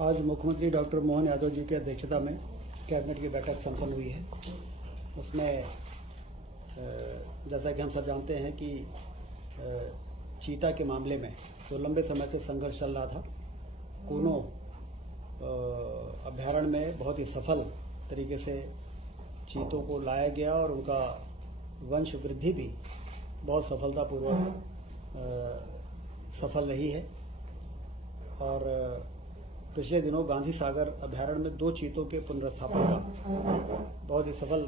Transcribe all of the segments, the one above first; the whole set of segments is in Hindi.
आज मुख्यमंत्री डॉक्टर मोहन यादव जी की अध्यक्षता में कैबिनेट की बैठक संपन्न हुई है। उसमें जैसा कि हम सब जानते हैं कि चीता के मामले में जो लंबे समय से संघर्ष चल रहा था, कूनो अभ्यारण्य में बहुत ही सफल तरीके से चीतों को लाया गया और उनका वंश वृद्धि भी बहुत सफलतापूर्वक सफल रही है। और पिछले दिनों गांधी सागर अभ्यारण्य में 2 चीतों के पुनर्स्थापन का बहुत ही सफल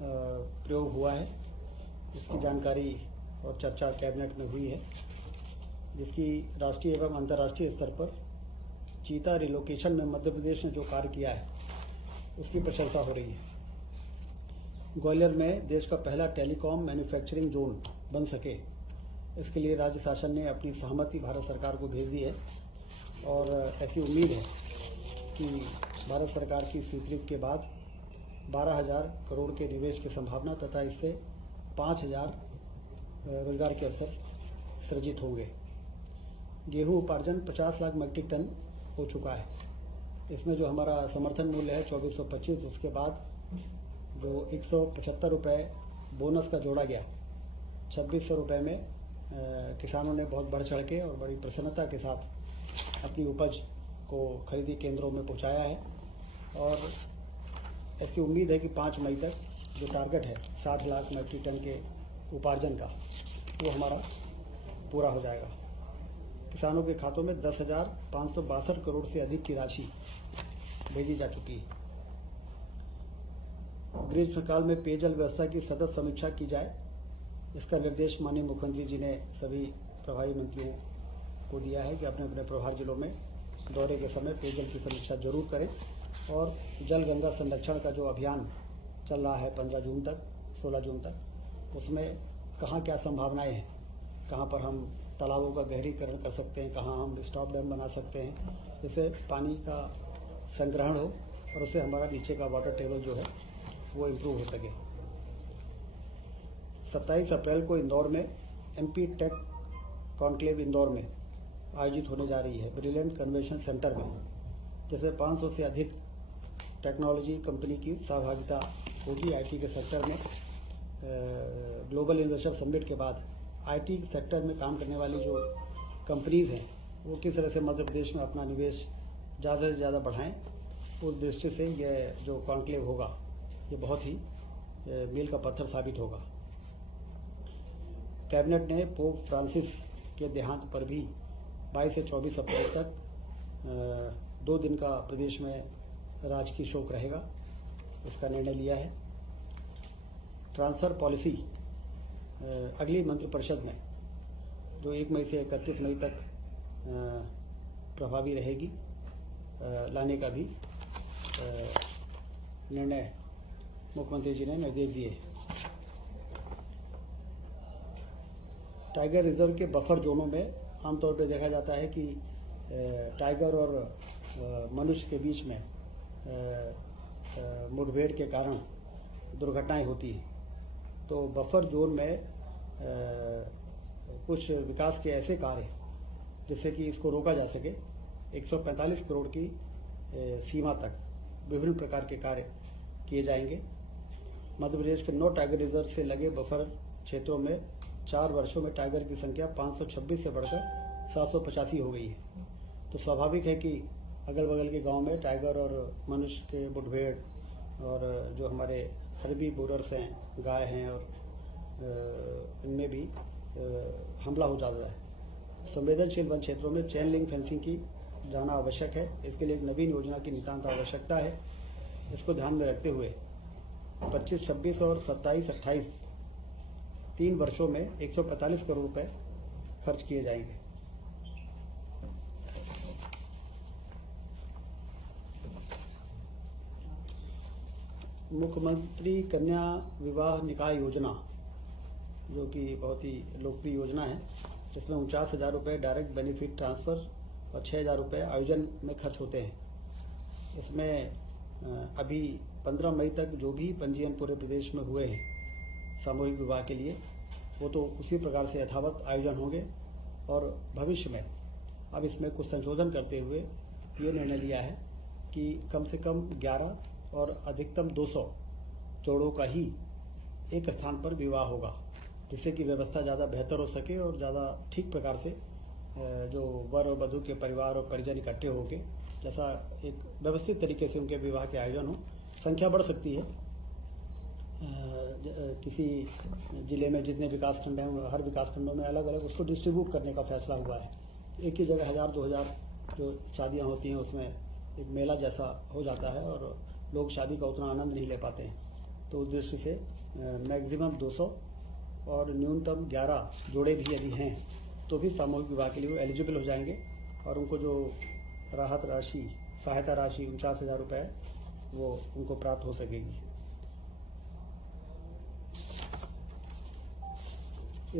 प्रयोग हुआ है। इसकी जानकारी और चर्चा कैबिनेट में हुई है, जिसकी राष्ट्रीय एवं अंतर्राष्ट्रीय स्तर पर चीता रिलोकेशन में मध्य प्रदेश ने जो कार्य किया है उसकी प्रशंसा हो रही है। ग्वालियर में देश का पहला टेलीकॉम मैन्युफैक्चरिंग जोन बन सके, इसके लिए राज्य शासन ने अपनी सहमति भारत सरकार को भेज दी है और ऐसी उम्मीद है कि भारत सरकार की स्वीकृति के बाद 12,000 करोड़ के निवेश की संभावना तथा इससे 5,000 रोजगार के अवसर सृजित होंगे। गेहूं उपार्जन 50 लाख मीट्रिक टन हो चुका है। इसमें जो हमारा समर्थन मूल्य है 2425, उसके बाद जो 175 रुपये बोनस का जोड़ा गया, 2600 रुपये में किसानों ने बहुत बढ़ चढ़ के और बड़ी प्रसन्नता के साथ अपनी उपज को खरीदी केंद्रों में पहुंचाया है। और ऐसी उम्मीद है कि 5 मई तक जो टारगेट है 60 लाख मीट्रिक टन के उपार्जन का, वो हमारा पूरा हो जाएगा। किसानों के खातों में 10,562 करोड़ से अधिक की राशि भेजी जा चुकी है। ग्रीष्मकाल में पेयजल व्यवस्था की सतत समीक्षा की जाए, इसका निर्देश माननीय मुख्यमंत्री जी ने सभी प्रभारी मंत्रियों को दिया है कि अपने अपने प्रभार जिलों में दौरे के समय पेयजल की समीक्षा जरूर करें। और जल गंगा संरक्षण का जो अभियान चल रहा है 15 जून तक 16 जून तक, उसमें कहाँ क्या संभावनाएं हैं, कहाँ पर हम तालाबों का गहरीकरण कर सकते हैं, कहाँ हम स्टॉप डैम बना सकते हैं, जिससे पानी का संग्रहण हो और उससे हमारा नीचे का वाटर टेबल जो है वो इम्प्रूव हो सके। 27 अप्रैल को इंदौर में MP टेक कॉन्क्लेव इंदौर में आयोजित होने जा रही है, ब्रिलियंट कन्वेंशन सेंटर में, जिसमें 500 से अधिक टेक्नोलॉजी कंपनी की सहभागिता होगी। IT के सेक्टर में ग्लोबल इन्वेस्टर समिट के बाद IT सेक्टर में काम करने वाली जो कंपनीज हैं वो किस तरह से मध्य प्रदेश में अपना निवेश ज़्यादा से ज़्यादा बढ़ाएं, उस दृष्टि से यह जो कॉन्क्लेव होगा ये बहुत ही मील का पत्थर साबित होगा। कैबिनेट ने पोप फ्रांसिस के देहांत पर भी 22 से 24 अप्रैल तक 2 दिन का प्रदेश में राजकीय शोक रहेगा, इसका निर्णय लिया है। ट्रांसफर पॉलिसी अगली मंत्रिपरिषद में जो 1 मई से 31 मई तक प्रभावी रहेगी, लाने का भी निर्णय मुख्यमंत्री जी ने निर्देश दिए। टाइगर रिजर्व के बफर जोनों में आमतौर पर देखा जाता है कि टाइगर और मनुष्य के बीच में मुठभेड़ के कारण दुर्घटनाएं होती हैं। तो बफर जोन में कुछ विकास के ऐसे कार्य जिससे कि इसको रोका जा सके, 145 करोड़ की सीमा तक विभिन्न प्रकार के कार्य किए जाएंगे। मध्य प्रदेश के 9 टाइगर रिजर्व से लगे बफर क्षेत्रों में 4 वर्षों में टाइगर की संख्या 526 से बढ़कर 785 हो गई है। तो स्वाभाविक है कि अगल बगल के गांव में टाइगर और मनुष्य के मुठभेड़ और जो हमारे हर्बी बोरर्स हैं, गाय हैं, और इनमें भी हमला हो जाता है। संवेदनशील वन क्षेत्रों में चेन लिंक फेंसिंग की जाना आवश्यक है। इसके लिए एक नवीन योजना की नितांत आवश्यकता है। इसको ध्यान में रखते हुए 25, 26 और 27, 28 3 वर्षों में 145 करोड़ रुपए खर्च किए जाएंगे। मुख्यमंत्री कन्या विवाह निकाह योजना, जो कि बहुत ही लोकप्रिय योजना है, जिसमें 49,000 रुपये डायरेक्ट बेनिफिट ट्रांसफ़र और 6,000 रुपये आयोजन में खर्च होते हैं। इसमें अभी 15 मई तक जो भी पंजीयन पूरे प्रदेश में हुए हैं सामूहिक विवाह के लिए, वो तो उसी प्रकार से यथावत आयोजन होंगे। और भविष्य में अब इसमें कुछ संशोधन करते हुए ये निर्णय लिया है कि कम से कम 11 और अधिकतम 200 जोड़ों का ही एक स्थान पर विवाह होगा, जिससे कि व्यवस्था ज़्यादा बेहतर हो सके और ज़्यादा ठीक प्रकार से जो वर और वधू के परिवार और परिजन इकट्ठे होके जैसा एक व्यवस्थित तरीके से उनके विवाह के आयोजन हो। संख्या बढ़ सकती है, किसी जिले में जितने विकास खंड हैं हर विकास खंडों में अलग अलग उसको डिस्ट्रीब्यूट करने का फैसला हुआ है। एक ही जगह 1000-2000 जो शादियां होती हैं उसमें एक मेला जैसा हो जाता है और लोग शादी का उतना आनंद नहीं ले पाते हैं। तो उस दृष्टि से मैक्सिमम 200 और न्यूनतम 11 जोड़े भी यदि हैं तो भी सामूहिक विवाह के लिए वो एलिजिबल हो जाएंगे और उनको जो राहत राशि, सहायता राशि 49,000 रुपये वो उनको प्राप्त हो सकेगी।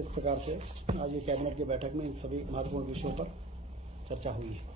इस प्रकार से आज ये कैबिनेट की बैठक में इन सभी महत्वपूर्ण विषयों पर चर्चा हुई है।